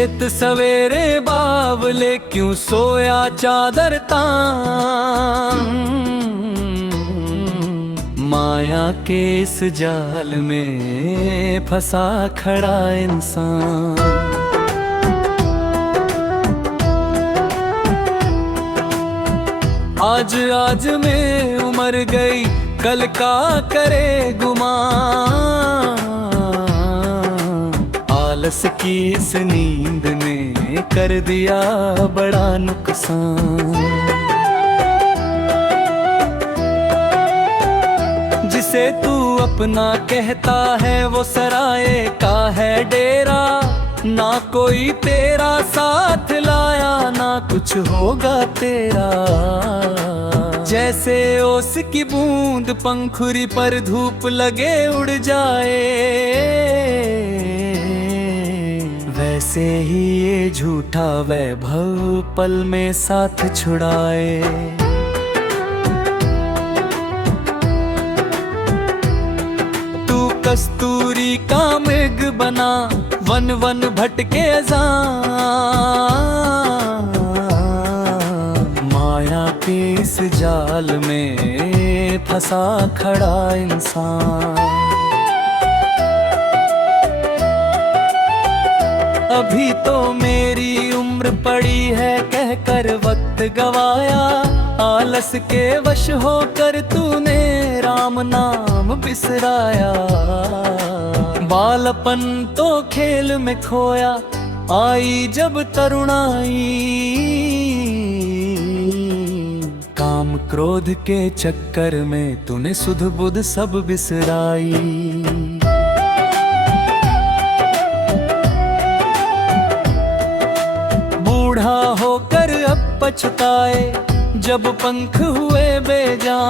शेत सवेरे बावले क्यों सोया चादर तान। माया के इस जाल में फंसा खड़ा इंसान। आज में उमर गई कल का करे गुमान। आलस की इस नींद ने कर दिया बड़ा नुकसान। जिसे तू अपना कहता है वो सराय का है डेरा। ना कोई तेरा साथ लाया ना कुछ होगा तेरा। जैसे ओस की बूंद पंखुरी पर धूप लगे उड़ जाए, वैसे ही ये झूठा वैभव पल में साथ छुड़ाए। तू कस्तूरी का मृग बना वन वन भटके माया के इस जाल में फंसा खड़ा इंसान। अभी तो मेरी उम्र पड़ी है कहकर वक्त गवाया। आलस के वश होकर तूने राम नाम बिसराया। बालपन तो खेल में खोया, आई जब तरुणाई। काम क्रोध के चक्कर में तूने सुध बुध सब बिसराई। बूढ़ा होकर अब पछताए जब पंख हुए बेजान।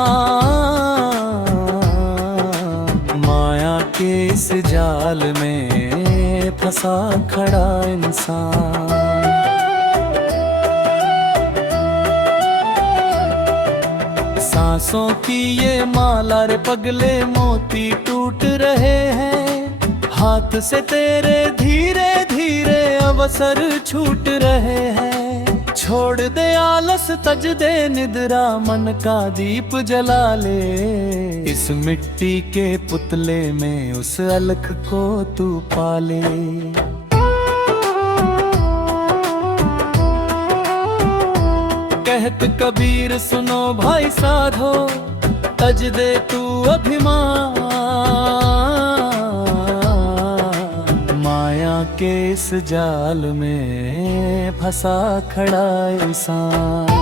माया के इस जाल में फंसा खड़ा इंसान। सांसों की ये माला रे पगले मोती टूट रहे हैं। हाथ से तेरे धीरे धीरे अवसर छूट रहे हैं। छोड़ दे आलस तज दे निद्रा मन का दीप जला ले। इस मिट्टी के पुतले में उस अलख को तू पाले। कहत कबीर सुनो भाई साधो, तज दे तू अभिमान। माया के इस जाल में फंसा खड़ा इंसान।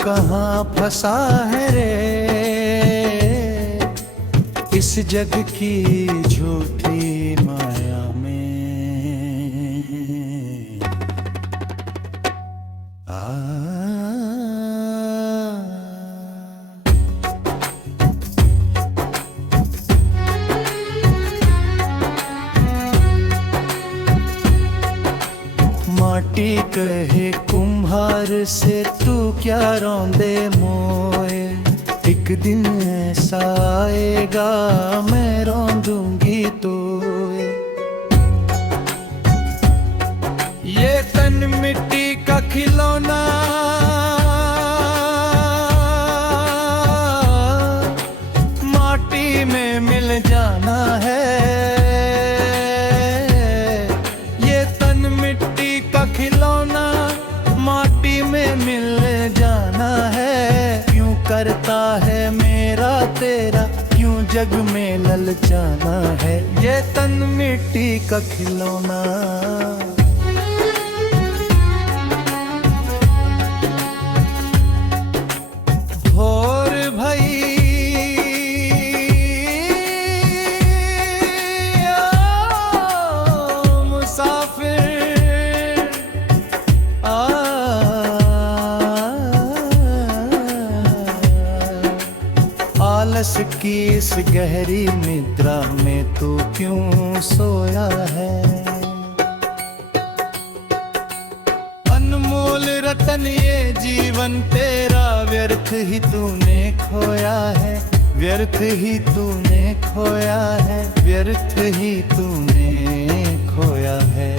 कहाँ फंसा है रे इस जग की झूठी माया में। माटी कहे कुम्हार से तू क्या रौंदे मोए। एक दिन ऐसा आएगा मैं रौंदूंगी तोए। ये तन मिट्टी का खिलौना माटी में मिल जाना है। ये तन मिट्टी का खिलौना माटी में मिल जाना है। क्यों करता है मेरा तेरा क्यों जग में ललचाना है। ये तन मिट्टी का खिलौना भोर भई इस गहरी निद्रा में तू क्यों सोया है। अनमोल रतन ये जीवन तेरा व्यर्थ ही तूने खोया है, व्यर्थ ही तूने खोया है, व्यर्थ ही तूने खोया है।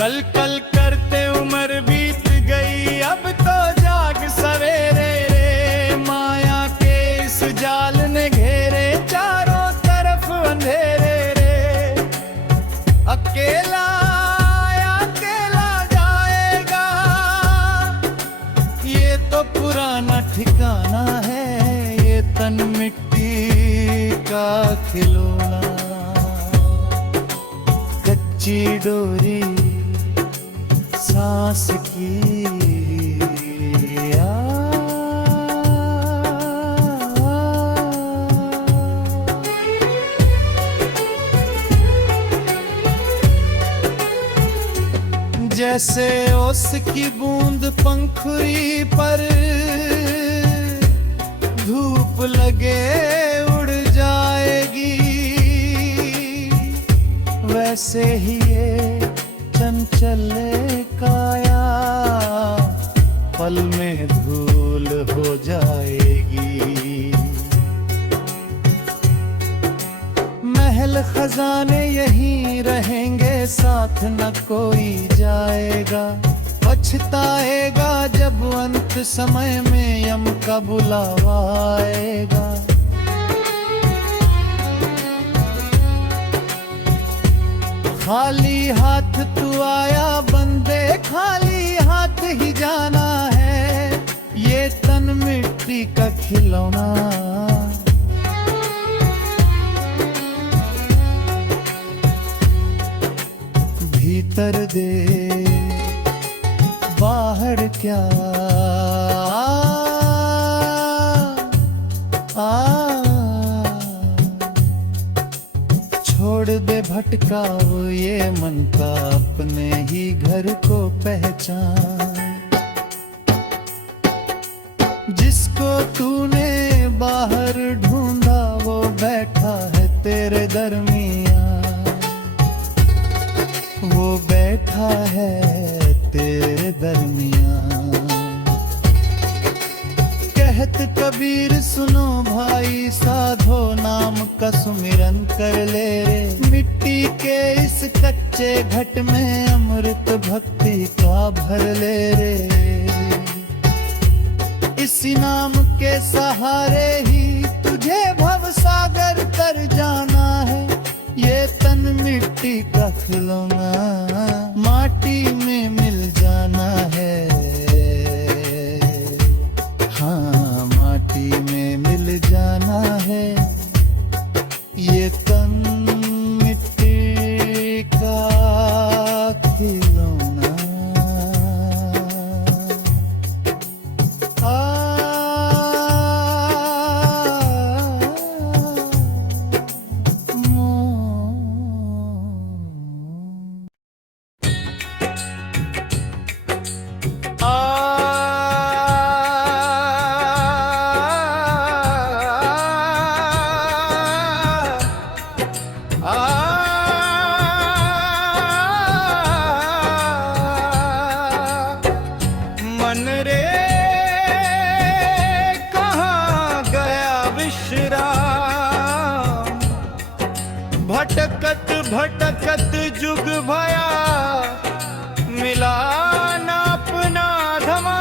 कल कल करते उम्र बीत गई, अब तो जाग सवेरे रे। माया के इस जाल ने घेरे, चारों तरफ अंधेरे रे। अकेला अकेला जाएगा, ये तो पुराना ठिकाना है, ये तन मिट्टी का खिलौना। कच्ची डोरी सांस की जैसे ओस की बूंद पंखुड़ी पर धूप लगे उड़ जाएगी, वैसे ही ये चंचल काया पल में धूल हो जाएगी। महल खजाने यहीं रहेंगे, साथ न कोई जाएगा। पछताएगा जब अंत समय में यम का बुलावा आएगा। खाली हाथ तू आया बंदे, खाली हाथ ही जाना है, ये तन मिट्टी का खिलौना। भीतर दे बाहर क्या छोड़ दे भटकाव ये मन का, अपने ही घर को पहचान। जिसको तूने बाहर ढूंढा वो बैठा है तेरे दरमियान, वो बैठा है तेरे दरमियान। कहत कबीर सुनो भाई, साधो नाम का सुमिरन कर ले रे। मिट्टी के इस कच्चे घट में अमृत भक्ति का भर ले रे। इसी नाम के सहारे ही तुझे भव सागर तर जाना है, ये तन मिट्टी का खिलौना माटी में मिल जाना है। हाँ माटी में मिल जाना है, ये तन मिट्टी का खिलौना। मन रे कहाँ गया विश्राम, भटकत भटकत जुग भया, मिला न अपना धमा।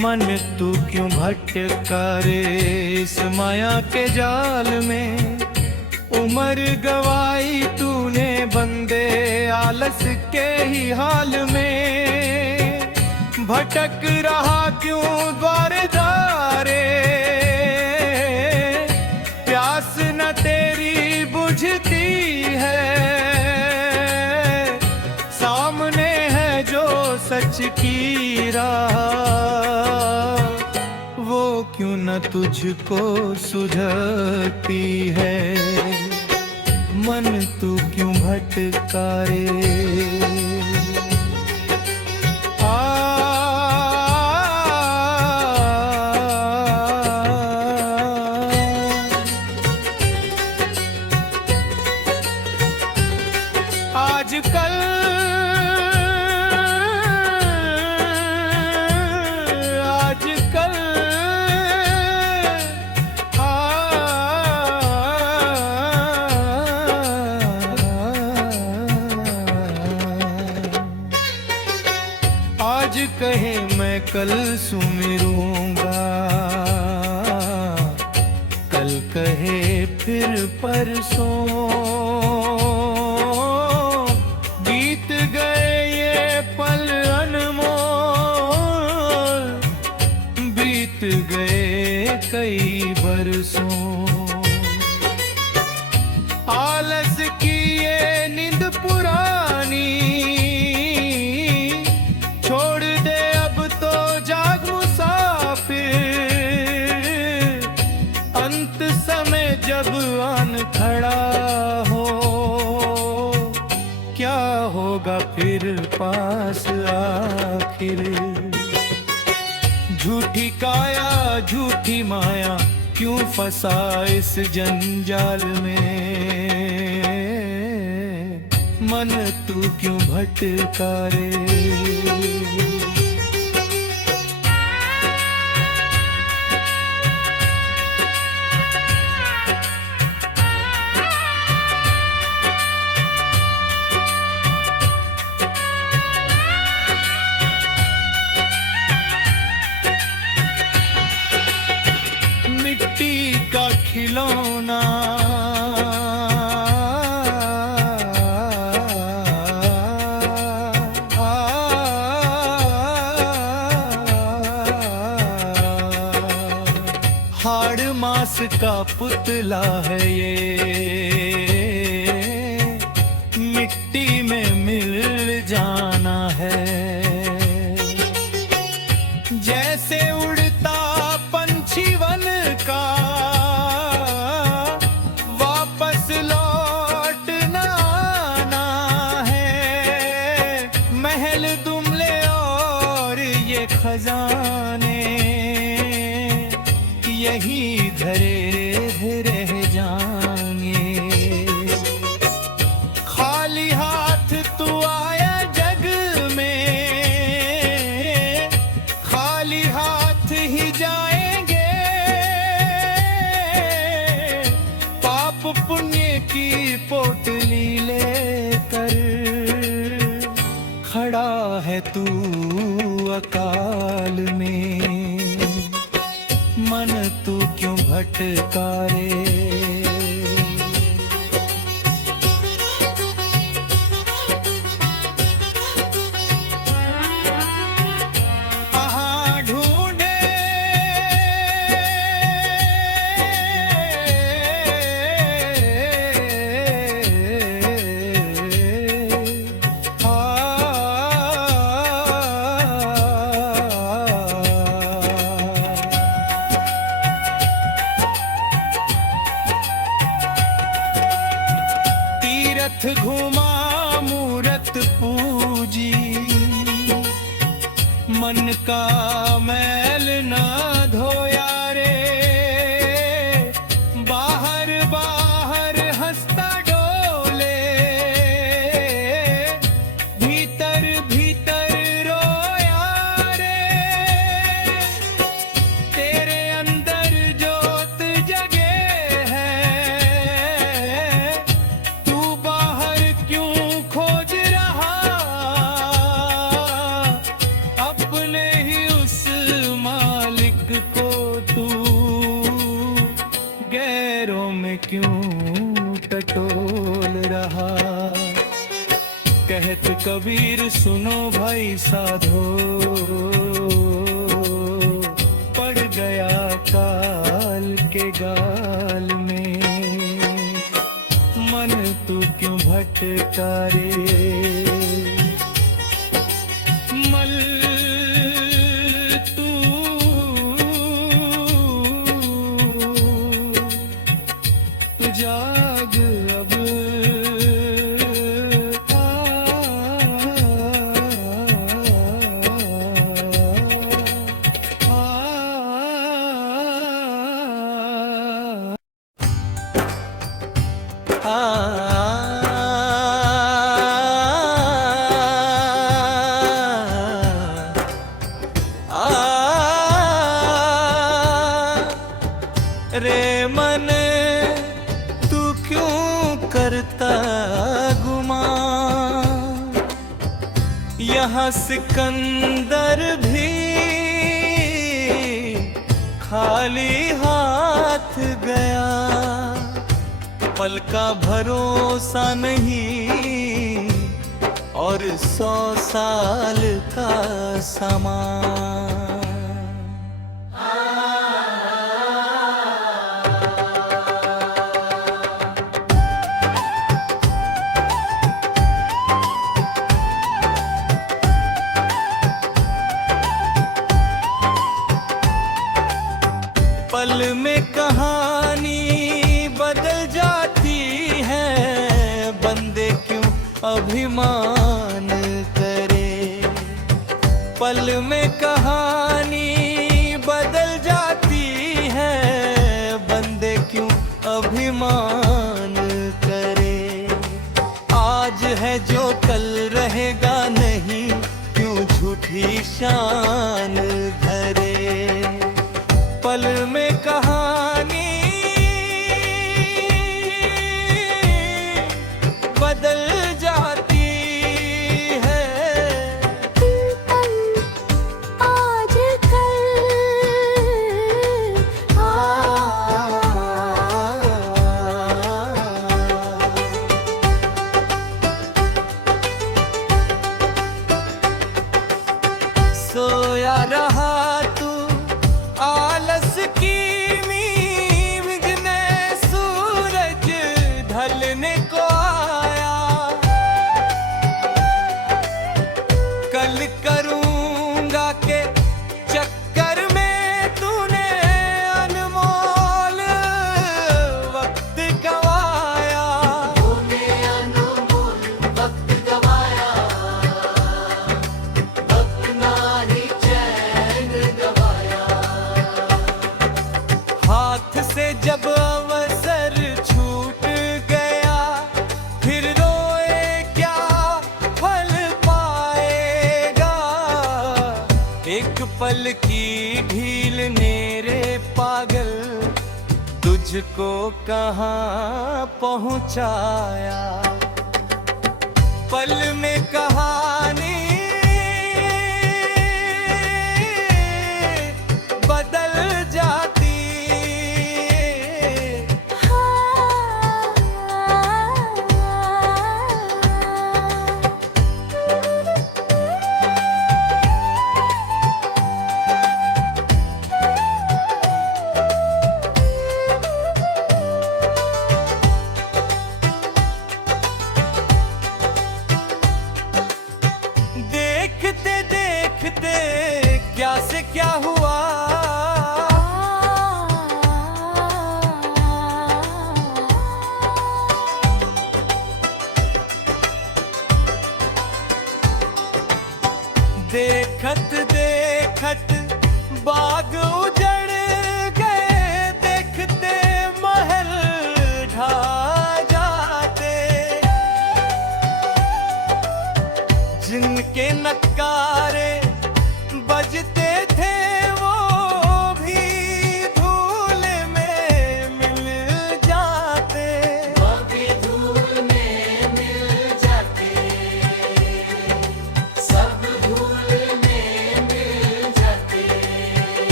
मन तू क्यों भटका रे इस माया के जाल में। उम्र गवाई तूने बंदे आलस के ही हाल में। भटक रहा क्यों द्वारे द्वारे, प्यास न तेरी बुझती है। सामने है न तुझको सुझती है। मन तू क्यों भटका रे। आजकल आज कहे मैं कल सुमिरूंगा, कल कहे फिर परसों। बीत गए ये पल अनमोल, बीत गए कई बरसों। आलस की ये नींद पुरानी, छोड़ दे अब तो जाग मुसाफिर। अंत समय जब आन खड़ा हो, क्या होगा फिर पास आखिर। झूठी काया झूठी माया, क्यों फंसा इस जंजाल में। मन तू क्यों भटका रे। मिट्टी का खिलौना हाड़ मास का पुतला है ये, मिट्टी में मिल जाना है। जैसे उड़ता पंछी वन का, वापस लौट न आना है। महल दुमले और ये खजाने, यही धरे रह जाएंगे। खाली हाथ तू आया जग में, खाली हाथ ही जाएंगे। पाप पुण्य की पोटली लेकर खड़ा है तू अकाल में। मन तू क्यों भटका रे। कहाँ ढूंढे तीरथ घुमा मूरत पूजी, मन का मैल ना धोया रे। बाहर बाहर हंसता डोले, भीतर भीतर रोया रे। तेरे अंदर जोत जगे है, तू बाहर क्यों खोज रहा। अपने ही उस मालिक को तू गैरों में क्यों टटोल रहा। कहत कबीर सुनो भाई साधो, पड़ गया काल के गाल में। मन तू क्यों भटका रे। मल तू रे मन तू क्यों करता गुमान, यहाँ सिकंदर भी खाली हाथ गया। पल का भरोसा नहीं और 100 साल का सामान। पल में कहानी बदल जाती है, बंदे क्यों अभिमान करे। पल में कहानी बदल जाती है, बंदे क्यों अभिमान करे। आज है जो कल रहेगा नहीं, क्यों झूठी शान धरे। पल में कहानी बदल जाती है। आज कल सोया रहा तू आलस की नींद, सूरज ढलने को आया। कल करूंगा के चक्कर में तूने अनमोल वक्त गवाया। तूने अनमोल वक्त गवाया, अपना ही चैन गवाया। हाथ से जब अवसर छूट गया, फिर रोए क्या फल पाएगा। एक पल की ढील ने रे पागल, तुझको कहाँ पहुँचाया। पल में कहानी बदल जाती। देखते देखते क्या से क्या हुआ, देखत देखत बाग उजड़ गए। देखते महल ढा जाते, जिनके नकारे बजते थे वो भी धूल में मिल जाते। वो भी धूल में मिल जाते, सब धूल में मिल जाते।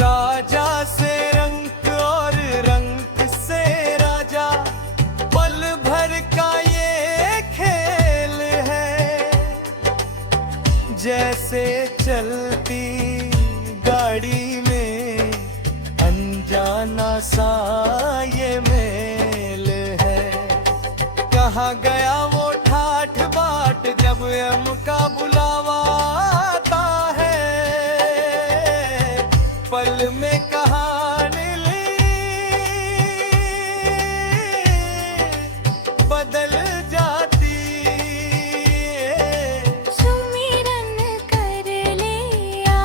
राजा से रंक और रंक से राजा, पल भर का ये खेल है। जैसे चलती गाड़ी में अनजाना सा ये मेल है। कहाँ गया वो ठाठ बाट, जब यम का बुलावा आता है। पल में कहानी बदल जाती। सुमिरन कर लिया,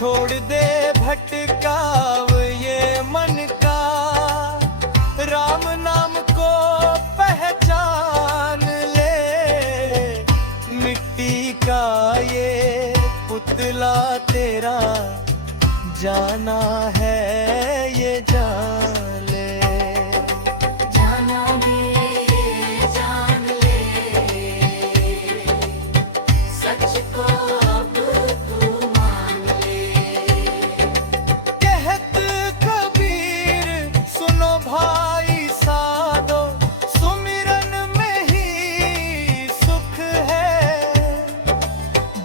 छोड़ दे भटकाव ये मन का, राम नाम को पहचान ले। मिट्टी का ये पुतला तेरा जाना है ये जान ले। जाना दे जान ले, सच को अब तू मान ले। कहत कबीर सुनो भाई साधो, सुमिरन में ही सुख है,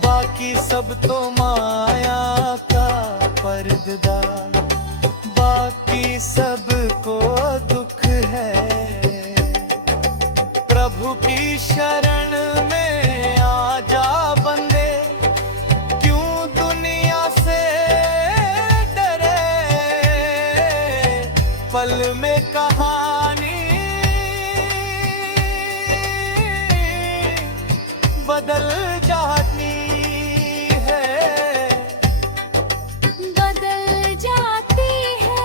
बाकी सब तो माया का पर्दा, बाकी सबको दुख है। प्रभु की शरण में आ जा बंदे, क्यों दुनिया से डरे। पल में कहानी बदल जाती है, बदल जाती है।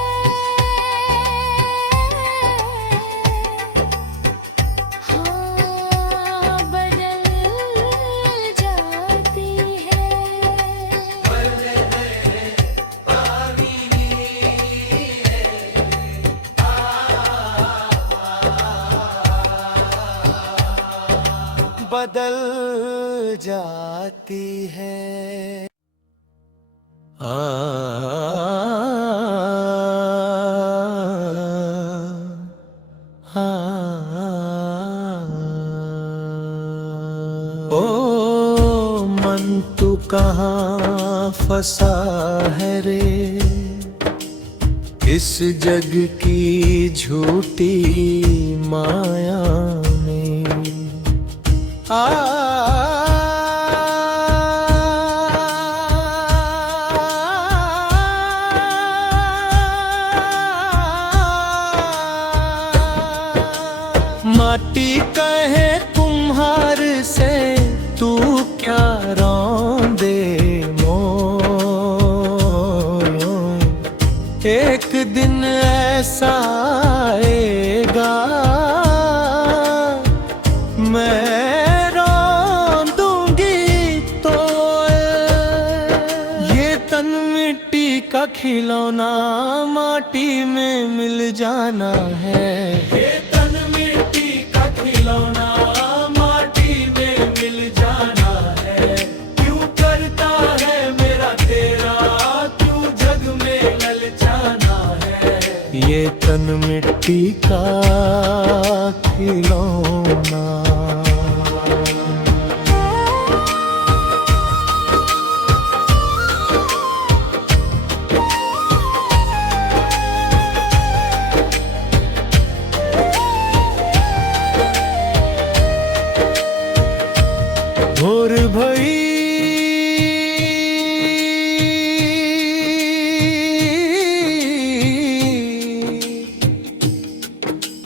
हाँ, बदल जाती है। बदल जाती है। ओ मन तू कहाँ फंसा है रे, इस जग की झूठी माया में। माटी कहे कुम्हार से तू क्या रौंदे मोयो, एक दिन ऐसा आएगा मैं रौंदूंगी तो। ये तन मिट्टी का खिलौना माटी में मिल जाना है। ये तन मिट्टी का खिलौना माटी में मिल जाना है। क्यों करता है मेरा तेरा, क्यों जग में ललचाना है। ये तन मिट्टी का खिलौना। भोर भई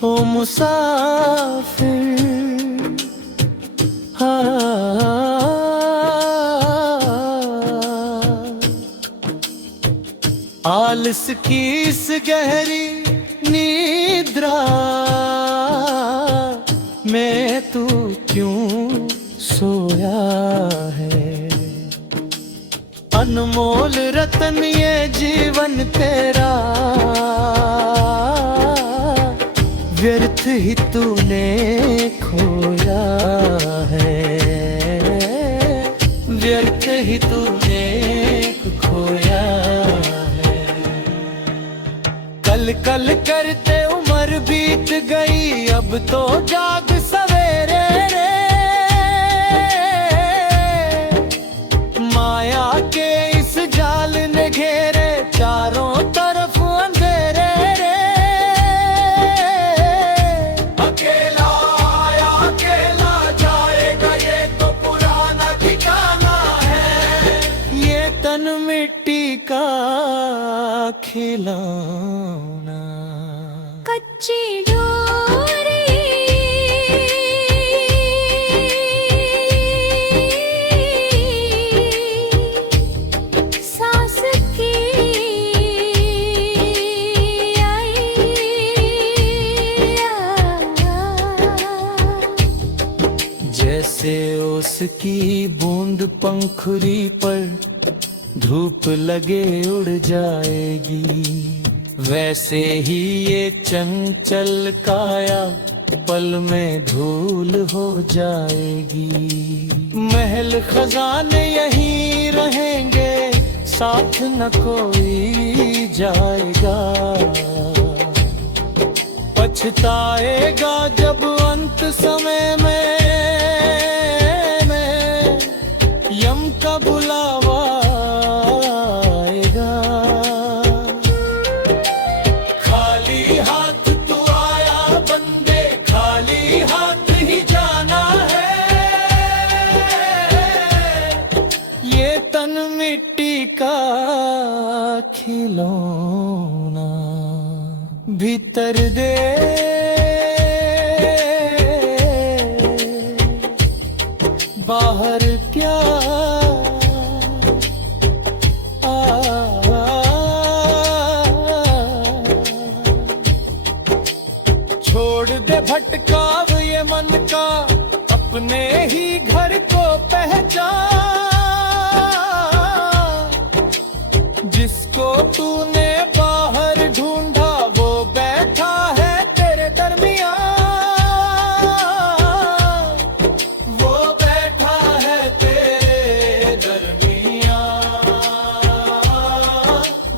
ओ मुसाफिर, आलस की इस गहरी निद्रा में तू क्यों सोया है। अनमोल रतन ये जीवन तेरा, व्यर्थ ही तूने खोया है। व्यर्थ ही तूने खोया है। कल कल करते उम्र बीत गई, अब तो जाग सवेरे रे। माया के इस जाल ने घेरे चारों तरफ अंधेरे रे। अकेला आया अकेला जाएगा, ये तो पुराना ठिकाना है। ये तन मिट्टी का खिलौना। कच्ची डोरी सांस जैसे उसकी बूंद पंखुड़ी पर धूप लगे उड़ जाएगी, वैसे ही ये चंचल काया पल में धूल हो जाएगी। महल खजाने यहीं रहेंगे, साथ न कोई जाएगा। पछताएगा जब अंत समय में यम का बुलावा आएगा। खाली हाथ तू आया बंदे, खाली हाथ ही जाना है। ये तन मिट्टी का खिलौना, भीतर दे बाहर क्या छोड़ दे भटकाव ये मन का, अपने ही घर को पहचान। जिसको तूने बाहर ढूंढा वो बैठा है तेरे दरमियान। वो बैठा है तेरे दरमियान।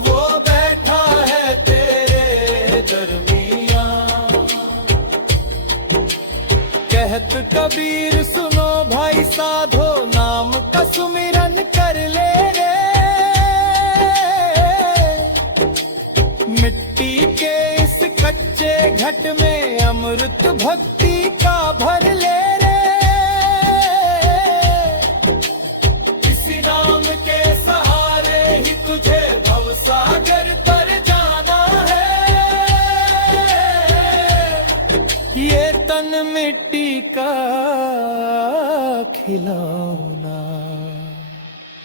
वो बैठा है तेरे दरमियान। कहत कबीर सुनो भाई साधो, नाम का सुमिरन कर ले रे। मिट्टी के इस कच्चे घट में अमृत भक्ति का भर ले रे। इसी नाम के सहारे ही तुझे भवसागर पर जाना है। ये तन मिट्टी का खिलौना,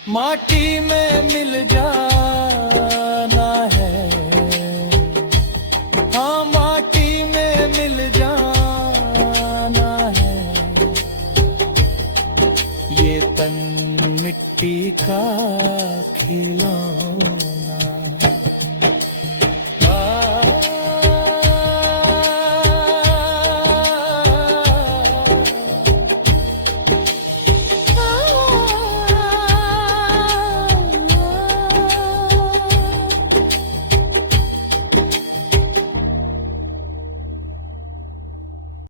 माटी में मिल जाना है। हाँ माटी में मिल जाना है। ये तन मिट्टी का खिलौना।